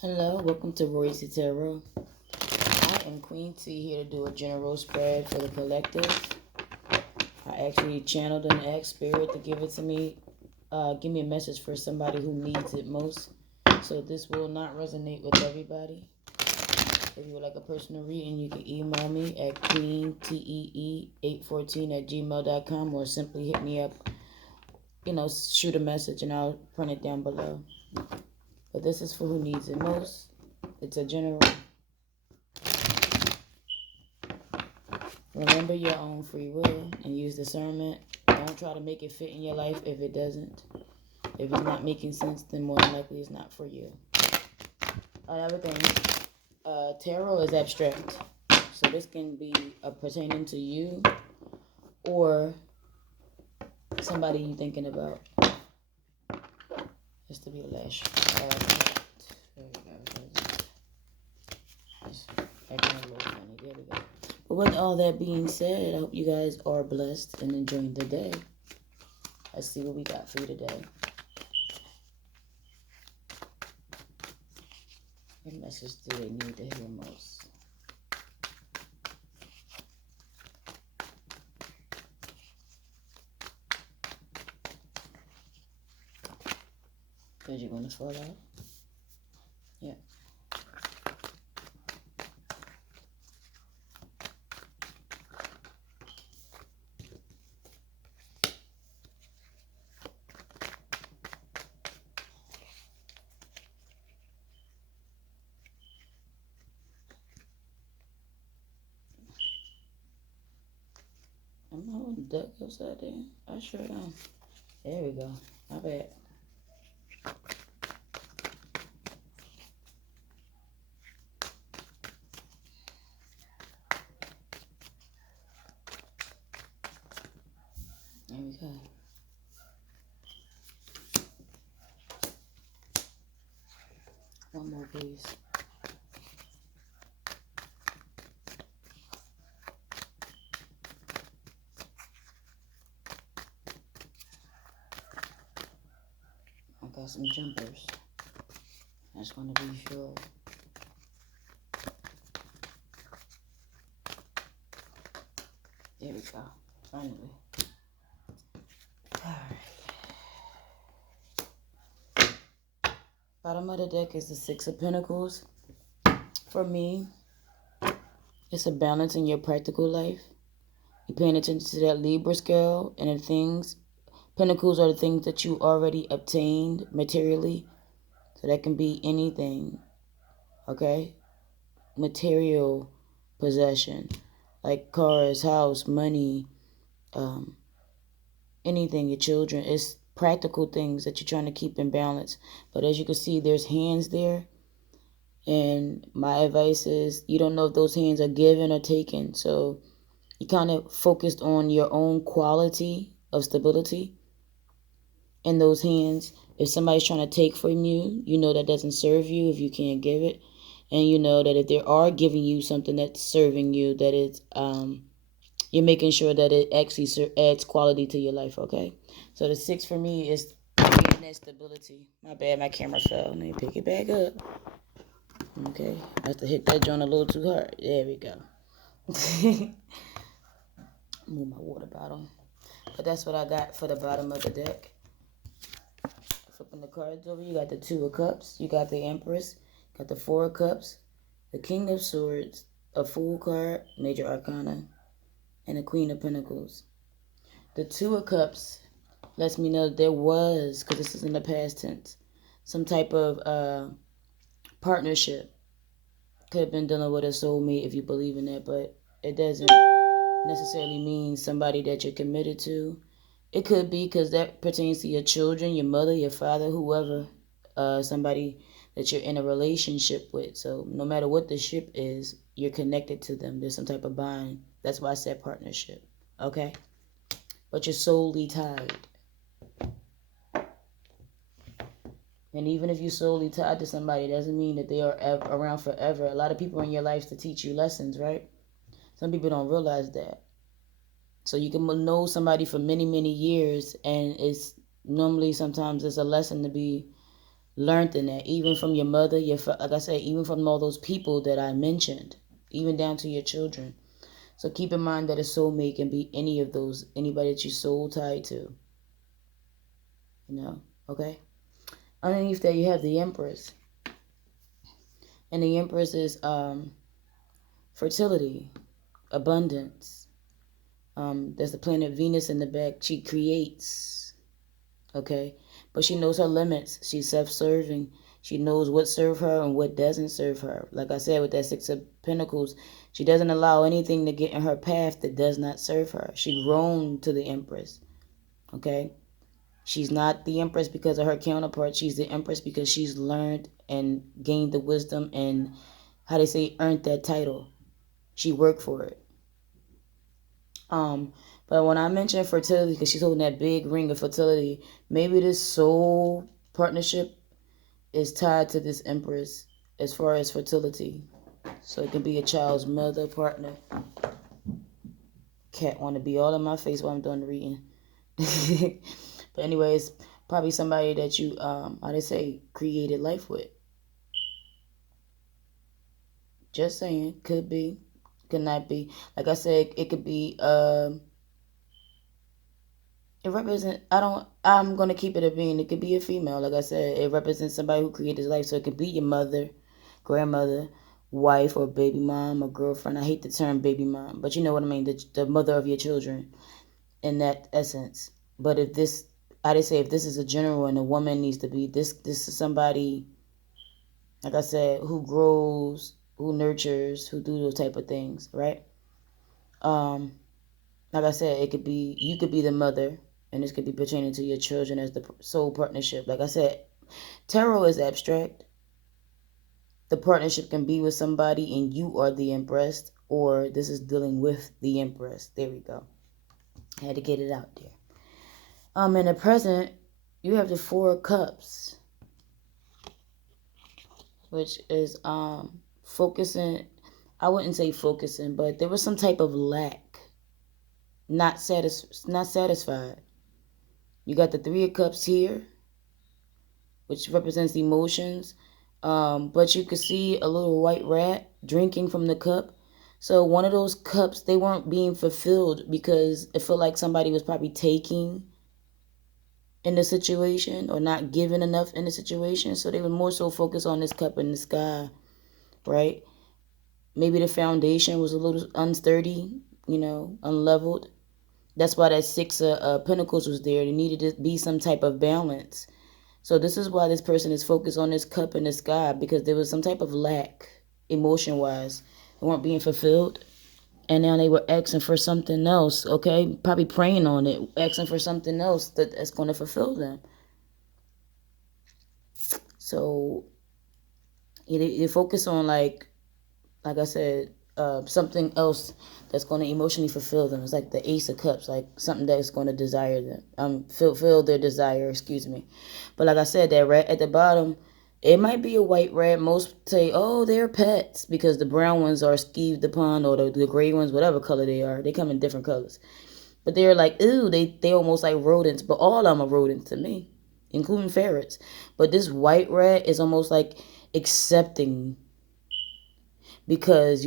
Hello, welcome to Royce Tarot. I am Queen T here to do a general spread for the collective. I actually channeled an ex spirit to give it to me. Give me a message for somebody who needs it most. So this will not resonate with everybody. If you would like a personal reading, you can email me at queentee814@gmail.com or simply hit me up. Shoot a message and I'll print it down below. But this is for who needs it most. It's a general. Remember your own free will and use discernment. Don't try to make it fit in your life if it doesn't. If it's not making sense, then more than likely it's not for you. Another thing, tarot is abstract. So this can be pertaining to you or somebody you're thinking about. This to be the last. There we go. It's acting a little funny. There we go. But with all that being said, I hope you guys are blessed and enjoying the day. Let's see what we got for you today. What message do they need to hear most? Because you're going to fall out? Yeah. I'm holding duck upside down. I sure am. There we go. My bad. There we go. One more, please. I got some jumpers. I just want to be sure. There we go. Finally. Alright. Bottom of the deck is the Six of Pentacles. For me, it's a balance in your practical life. You're paying attention to that Libra scale and the things. Pentacles are the things that you already obtained materially. So that can be anything. Okay? Material possession. Like cars, house, money, anything, your children. It's practical things that you're trying to keep in balance. But as you can see, there's hands there. And my advice is you don't know if those hands are given or taken. So you kind of focused on your own quality of stability in those hands. If somebody's trying to take from you, you know that doesn't serve you if you can't give it. And you know that if they are giving you something that's serving you, that it's you're making sure that it actually adds quality to your life, okay? So the six for me is creating that stability. My bad, my camera fell. Let me pick it back up. Okay, I have to hit that joint a little too hard. There we go. Move my water bottle. But that's what I got for the bottom of the deck. Flipping the cards over, you got the Two of Cups, you got the Empress, got the Four of Cups, the King of Swords, a Fool card, Major Arcana, and the Queen of Pentacles. The Two of Cups lets me know there was, because this is in the past tense, some type of partnership. Could have been dealing with a soulmate if you believe in that, but it doesn't necessarily mean somebody that you're committed to. It could be because that pertains to your children, your mother, your father, whoever, somebody that you're in a relationship with. So no matter what the ship is, you're connected to them. There's some type of bind. That's why I said partnership. Okay? But you're solely tied. And even if you're solely tied to somebody, it doesn't mean that they are around forever. A lot of people in your life to teach you lessons, right? Some people don't realize that. So you can know somebody for many, many years, and it's normally sometimes it's a lesson to be learned in that, even from your mother, like I said, even from all those people that I mentioned, even down to your children. So keep in mind that a soulmate can be any of those, anybody that you're soul tied to. Okay? Underneath that, you have the Empress. And the Empress is fertility, abundance. There's the planet Venus in the back. She creates. Okay? But she knows her limits. She's self-serving. She knows what serves her and what doesn't serve her. Like I said, with that Six of Pentacles, she doesn't allow anything to get in her path that does not serve her. She grown to the Empress. Okay? She's not the Empress because of her counterpart. She's the Empress because she's learned and gained the wisdom and, how they say, earned that title. She worked for it. But when I mention fertility, because she's holding that big ring of fertility, maybe this soul partnership is tied to this Empress as far as fertility. So it can be a child's mother, partner. Cat want to be all in my face while I'm done reading. But anyways, probably somebody that you, how they say, created life with. Just saying, could be, could not be. Like I said, it could be, it represents, I'm going to keep it a being. It could be a female. Like I said, it represents somebody who created life. So it could be your mother, grandmother, wife, or baby mom, or girlfriend. I hate the term baby mom, but you know what I mean. The mother of your children in that essence. But if this, I did say, if this is a general and a woman needs to be, this is somebody, like I said, who grows, who nurtures, who do those type of things, right? Like I said, it could be, you could be the mother, and this could be pertaining to your children as the soul partnership. Like I said, tarot is abstract. The partnership can be with somebody and you are the Empress, or this is dealing with the Empress. There we go. I had to get it out there. In the present, you have the Four of Cups, which is focusing. I wouldn't say focusing, but there was some type of lack, not satisfied. You got the Three of Cups here, which represents emotions. But you could see a little white rat drinking from the cup. So one of those cups, they weren't being fulfilled because it felt like somebody was probably taking in the situation or not giving enough in the situation. So they were more so focused on this cup in the sky, right? Maybe the foundation was a little unsturdy, unleveled. That's why that Six of Pentacles was there. There needed to be some type of balance. So this is why this person is focused on this cup in the sky, because there was some type of lack emotion-wise. They weren't being fulfilled. And now they were asking for something else, okay? Probably praying on it, asking for something else that's going to fulfill them. So you focus on, like I said, something else that's going to emotionally fulfill them. It's like the Ace of Cups, like something that's going to desire them, fulfill their desire, excuse me. But like I said, that rat at the bottom, it might be a white rat. Most say, oh, they're pets, because the brown ones are skeeved upon, or the gray ones, whatever color they are. They come in different colors. But they're like, ooh, they almost like rodents. But all of them are rodents to me, including ferrets. But this white rat is almost like accepting, because,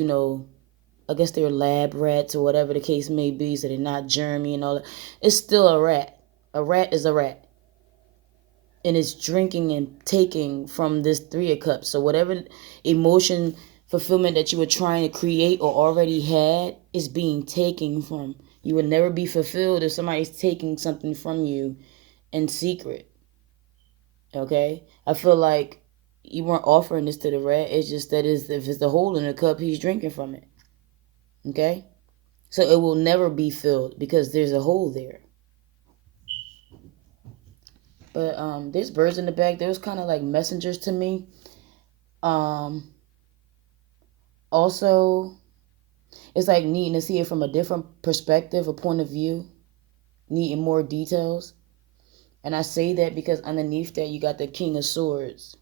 I guess they're lab rats or whatever the case may be, so they're not germy and all that. It's still a rat. A rat is a rat. And it's drinking and taking from this Three of Cups. So whatever emotion fulfillment that you were trying to create or already had is being taken from. You will never be fulfilled if somebody's taking something from you in secret. Okay? I feel like you weren't offering this to the rat. It's just that if it's the hole in the cup, he's drinking from it. Okay? So it will never be filled because there's a hole there. But there's birds in the back. There's kind of like messengers to me. Also, it's like needing to see it from a different perspective, a point of view, needing more details. And I say that because underneath that you got the King of Swords.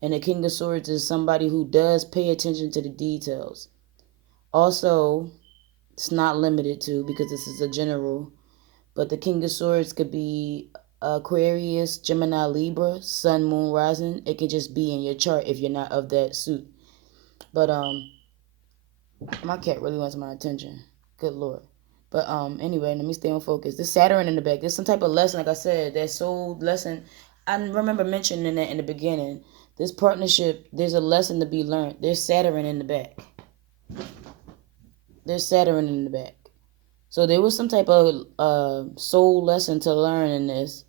And the King of Swords is somebody who does pay attention to the details. Also, it's not limited to, because this is a general, but the King of Swords could be Aquarius, Gemini, Libra, Sun, Moon, Rising. It could just be in your chart if you're not of that suit. But my cat really wants my attention. Good Lord. But anyway, let me stay on focus. This Saturn in the back. There's some type of lesson, like I said, that soul lesson. I remember mentioning that in the beginning. This partnership, there's a lesson to be learned. There's Saturn in the back. There's Saturn in the back. So there was some type of soul lesson to learn in this.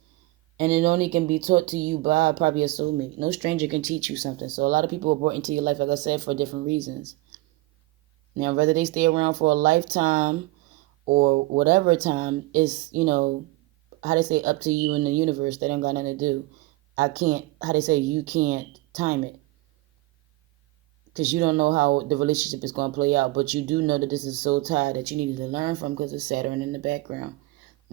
And it only can be taught to you by probably a soulmate. No stranger can teach you something. So a lot of people are brought into your life, like I said, for different reasons. Now, whether they stay around for a lifetime or whatever time is, how they say, up to you in the universe. They don't got nothing to do. I can't, how they say, you can't time it. Because you don't know how the relationship is going to play out. But you do know that this is soul tie that you needed to learn from because it's Saturn in the background.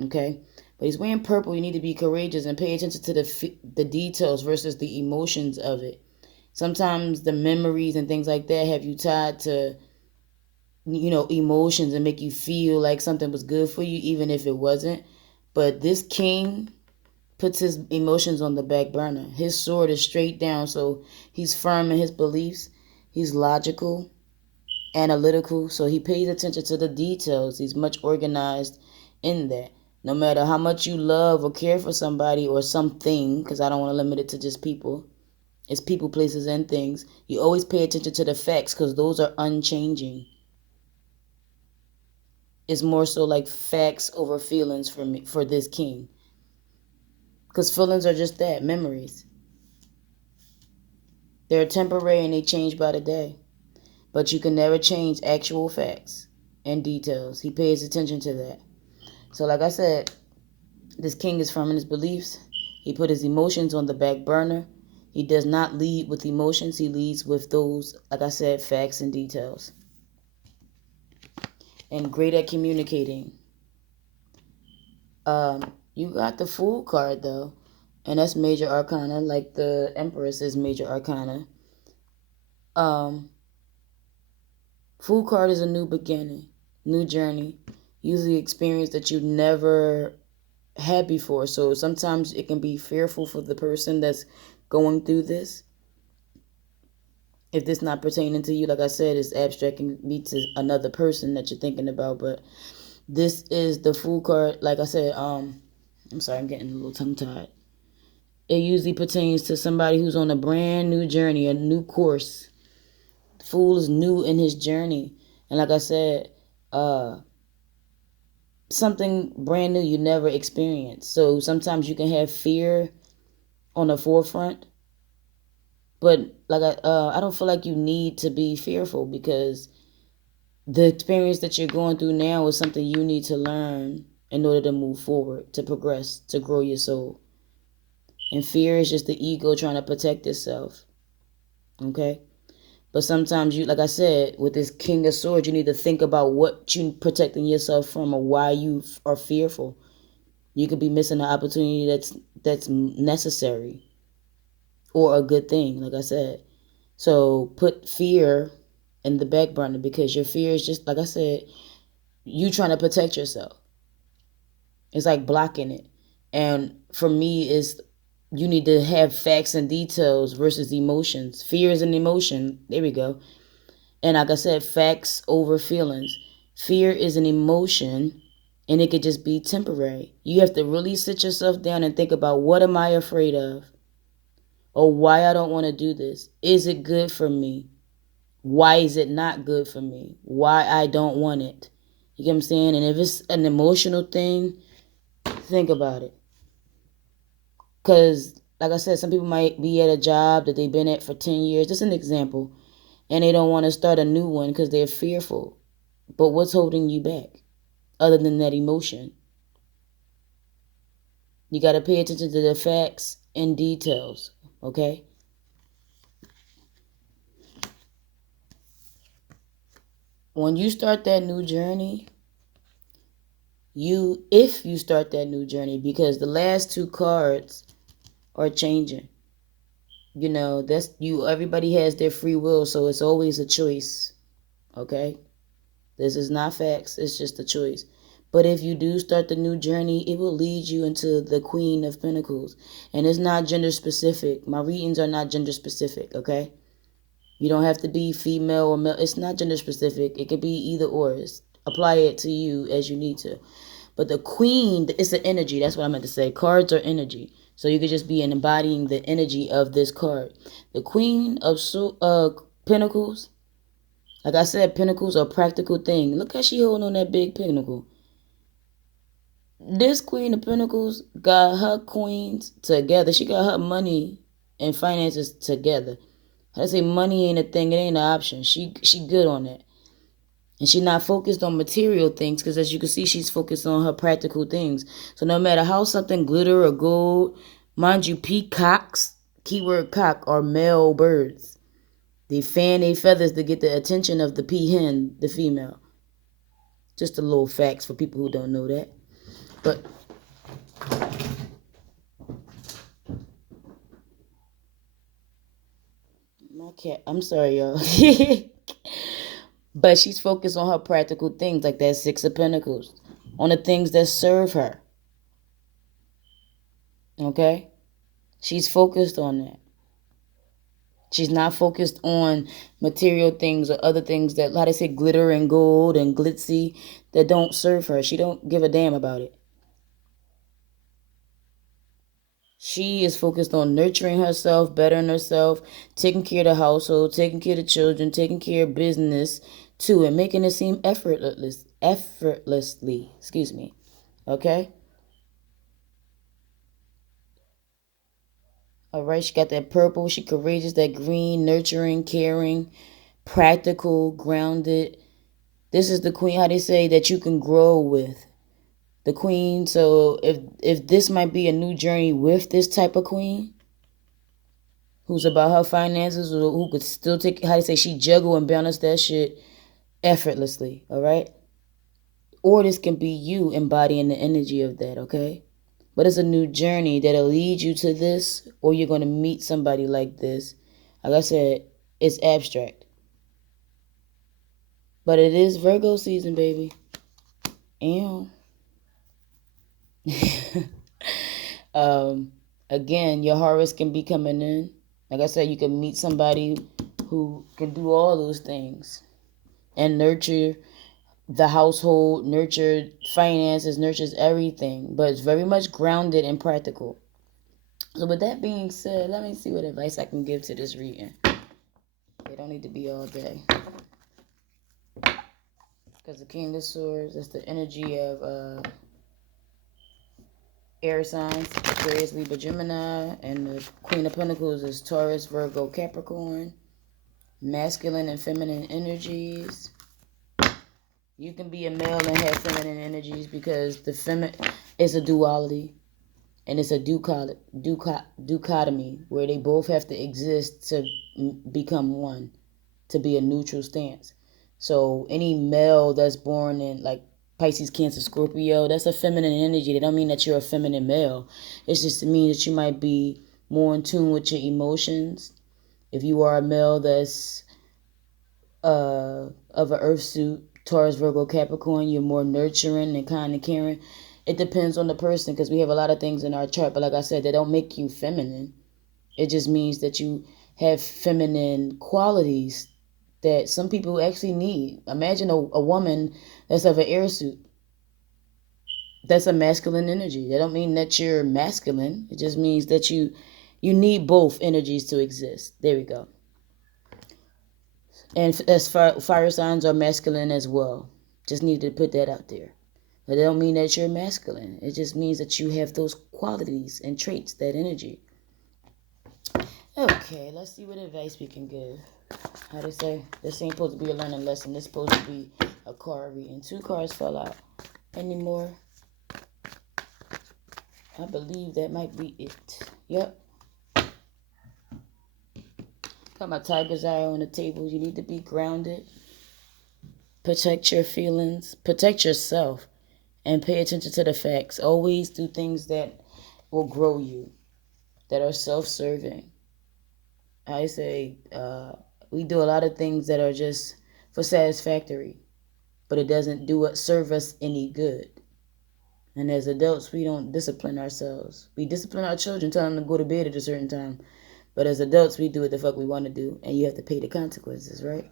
Okay? But he's wearing purple. You need to be courageous and pay attention to the details versus the emotions of it. Sometimes the memories and things like that have you tied to, emotions and make you feel like something was good for you, even if it wasn't. But this king puts his emotions on the back burner. His sword is straight down, so he's firm in his beliefs. He's logical, analytical, so he pays attention to the details. He's much organized in that. No matter how much you love or care for somebody or something, because I don't want to limit it to just people. It's people, places, and things. You always pay attention to the facts because those are unchanging. It's more so like facts over feelings for me, for this king. Because feelings are just that, memories. They're temporary and they change by the day. But you can never change actual facts and details. He pays attention to that. So like I said, this king is firm in his beliefs. He put his emotions on the back burner. He does not lead with emotions. He leads with those, like I said, facts and details. And great at communicating. You got the Fool card, though. And that's major arcana, like the Empress is major arcana. Fool card is a new beginning, new journey, usually experience that you never had before. So sometimes it can be fearful for the person that's going through this. If this not pertaining to you, like I said, it's abstract and be to another person that you're thinking about. But this is the Fool card. Like I said, I'm sorry, I'm getting a little tongue-tied. It usually pertains to somebody who's on a brand new journey, a new course. The Fool is new in his journey. And like I said, something brand new you never experienced. So sometimes you can have fear on the forefront. But like I don't feel like you need to be fearful because the experience that you're going through now is something you need to learn in order to move forward, to progress, to grow your soul. And fear is just the ego trying to protect itself. Okay? But sometimes you, like I said, with this King of Swords, you need to think about what you're protecting yourself from or why you are fearful. You could be missing an opportunity that's necessary or a good thing, like I said. So put fear in the back burner because your fear is just, like I said, you trying to protect yourself. It's like blocking it. And for me, is you need to have facts and details versus emotions. Fear is an emotion. There we go. And like I said, facts over feelings. Fear is an emotion and it could just be temporary. You have to really sit yourself down and think about what am I afraid of? Or why I don't want to do this. Is it good for me? Why is it not good for me? Why I don't want it? You get what I'm saying? And if it's an emotional thing, think about it. Because, like I said, some people might be at a job that they've been at for 10 years. Just an example. And they don't want to start a new one because they're fearful. But what's holding you back other than that emotion? You got to pay attention to the facts and details, okay? When you start that new journey, if you start that new journey, because the last two cards are changing. You know, everybody has their free will, so it's always a choice. Okay? This is not facts, it's just a choice. But if you do start the new journey, it will lead you into the Queen of Pentacles. And it's not gender specific. My readings are not gender specific, okay? You don't have to be female or male. It's not gender specific. It could be either or. Apply it to you as you need to. But the Queen, it's an energy. That's what I meant to say. Cards are energy. So you could just be embodying the energy of this card. The Queen of Pentacles. Like I said, pentacles are a practical thing. Look how she holding on that big pentacle. This Queen of Pentacles got her queens together. She got her money and finances together. I say money ain't a thing. It ain't an option. She good on that. And she's not focused on material things because as you can see, she's focused on her practical things. So no matter how something glitter or gold, mind you, peacocks, keyword cock, are male birds. They fan their feathers to get the attention of the peahen, the female. Just a little facts for people who don't know that. But my cat, I'm sorry, y'all. But she's focused on her practical things, like that Six of Pentacles, on the things that serve her. Okay? She's focused on that. She's not focused on material things or other things that, how they say, glitter and gold and glitzy, that don't serve her. She don't give a damn about it. She is focused on nurturing herself, bettering herself, taking care of the household, taking care of the children, taking care of business too, and making it seem effortlessly. Excuse me. Okay? All right, she got that purple. She courageous, that green, nurturing, caring, practical, grounded. This is the queen, how they say, that you can grow with. The queen. So if this might be a new journey with this type of queen, who's about her finances, or who could still take, how they say, she juggle and balance that shit effortlessly, all right? Or this can be you embodying the energy of that, okay? But it's a new journey that'll lead you to this, or you're going to meet somebody like this. Like I said, it's abstract. But it is Virgo season, baby. And again, your Horus can be coming in. Like I said, you can meet somebody who can do all those things and nurture the household, nurture finances, nurtures everything, but it's very much grounded and practical. So with that being said, let me see what advice I can give to this reading. It don't need to be all day. Because the King of Swords is the energy of air signs, Aquarius, Libra, Gemini, and the Queen of Pentacles is Taurus, Virgo, Capricorn. Masculine and feminine energies. You can be a male and have feminine energies because the feminine is a duality, and it's a dichotomy where they both have to exist to become one, to be a neutral stance. So any male that's born in like Pisces, Cancer, Scorpio, that's a feminine energy. They don't mean that you're a feminine male. It's just to mean that you might be more in tune with your emotions. If you are a male that's of an earth suit, Taurus, Virgo, Capricorn, you're more nurturing and kind of caring. It depends on the person because we have a lot of things in our chart. But like I said, they don't make you feminine. It just means that you have feminine qualities that some people actually need. Imagine a woman that's of an air suit. That's a masculine energy. That don't mean that you're masculine. It just means that you need both energies to exist. There we go. And as fire signs are masculine as well. Just needed to put that out there. But it don't mean that you're masculine. It just means that you have those qualities and traits, that energy. Okay, let's see what advice we can give. How they say, this ain't supposed to be a learning lesson. This supposed to be a card reading. 2 cards fell out. Any more? I believe that might be it. Yep. Got my tiger's eye on the table. You need to be grounded. Protect your feelings. Protect yourself. And pay attention to the facts. Always do things that will grow you. That are self-serving. I say we do a lot of things that are just for satisfactory. But it doesn't serve us any good. And as adults, we don't discipline ourselves. We discipline our children, tell them to go to bed at a certain time. But as adults, we do what the fuck we want to do, and you have to pay the consequences, right?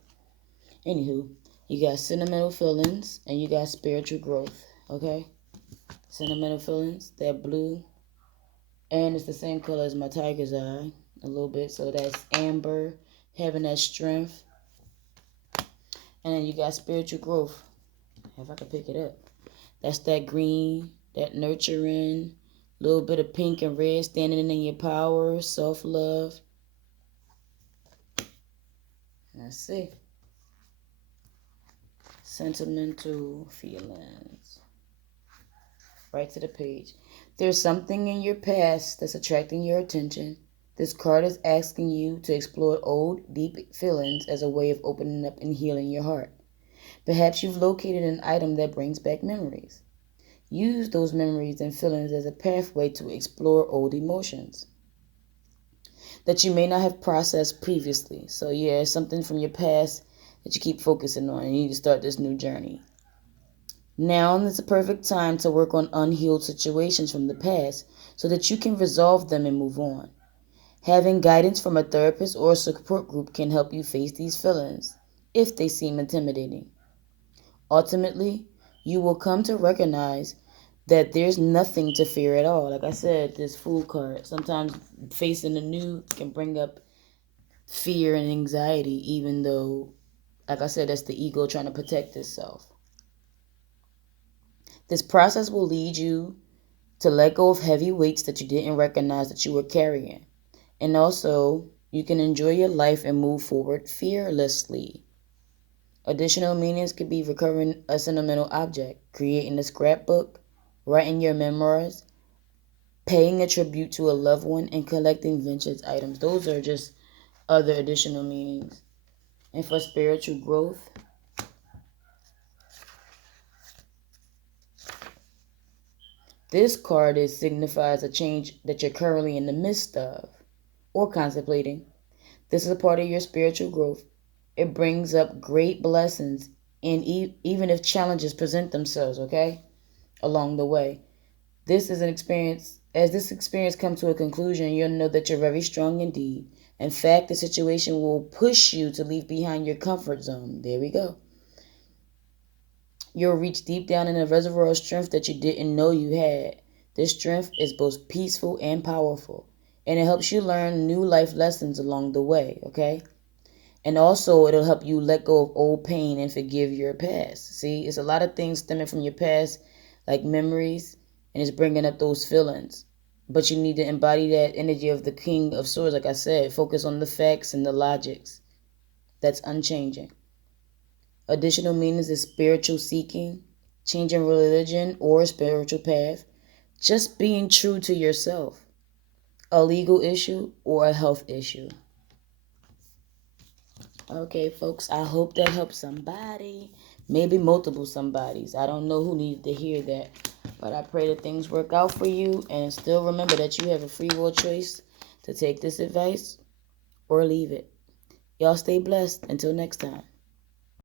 Anywho, you got sentimental feelings and you got spiritual growth, okay? Sentimental feelings, that blue, and it's the same color as my tiger's eye, a little bit. So that's amber, having that strength. And then you got spiritual growth. If I can pick it up. That's that green, that nurturing, little bit of pink and red, standing in your power, self-love. Let's see. Sentimental feelings. Right to the page. There's something in your past that's attracting your attention. This card is asking you to explore old, deep feelings as a way of opening up and healing your heart. Perhaps you've located an item that brings back memories. Use those memories and feelings as a pathway to explore old emotions that you may not have processed previously. So yeah, something from your past that you keep focusing on and you need to start this new journey. Now is the perfect time to work on unhealed situations from the past so that you can resolve them and move on. Having guidance from a therapist or a support group can help you face these feelings if they seem intimidating. Ultimately, you will come to recognize that there's nothing to fear at all. Like I said, this Fool card, sometimes facing the new can bring up fear and anxiety, even though, like I said, that's the ego trying to protect itself. This process will lead you to let go of heavy weights that you didn't recognize that you were carrying. And also, you can enjoy your life and move forward fearlessly. Additional meanings could be recovering a sentimental object, creating a scrapbook, writing your memoirs, paying a tribute to a loved one, and collecting vintage items. Those are just other additional meanings. And for spiritual growth, this card signifies a change that you're currently in the midst of or contemplating. This is a part of your spiritual growth. It brings up great blessings, and even if challenges present themselves, okay, along the way. This is an experience. As this experience comes to a conclusion, you'll know that you're very strong indeed. In fact, the situation will push you to leave behind your comfort zone. There we go. You'll reach deep down in a reservoir of strength that you didn't know you had. This strength is both peaceful and powerful, and it helps you learn new life lessons along the way, okay? And also, it'll help you let go of old pain and forgive your past. See, it's a lot of things stemming from your past, like memories, and it's bringing up those feelings. But you need to embody that energy of the King of Swords, like I said. Focus on the facts and the logics. That's unchanging. Additional meanings is spiritual seeking, changing religion or spiritual path, just being true to yourself, a legal issue or a health issue. Okay, folks, I hope that helps somebody. Maybe multiple somebodies. I don't know who needed to hear that. But I pray that things work out for you. And still remember that you have a free will choice to take this advice or leave it. Y'all stay blessed. Until next time.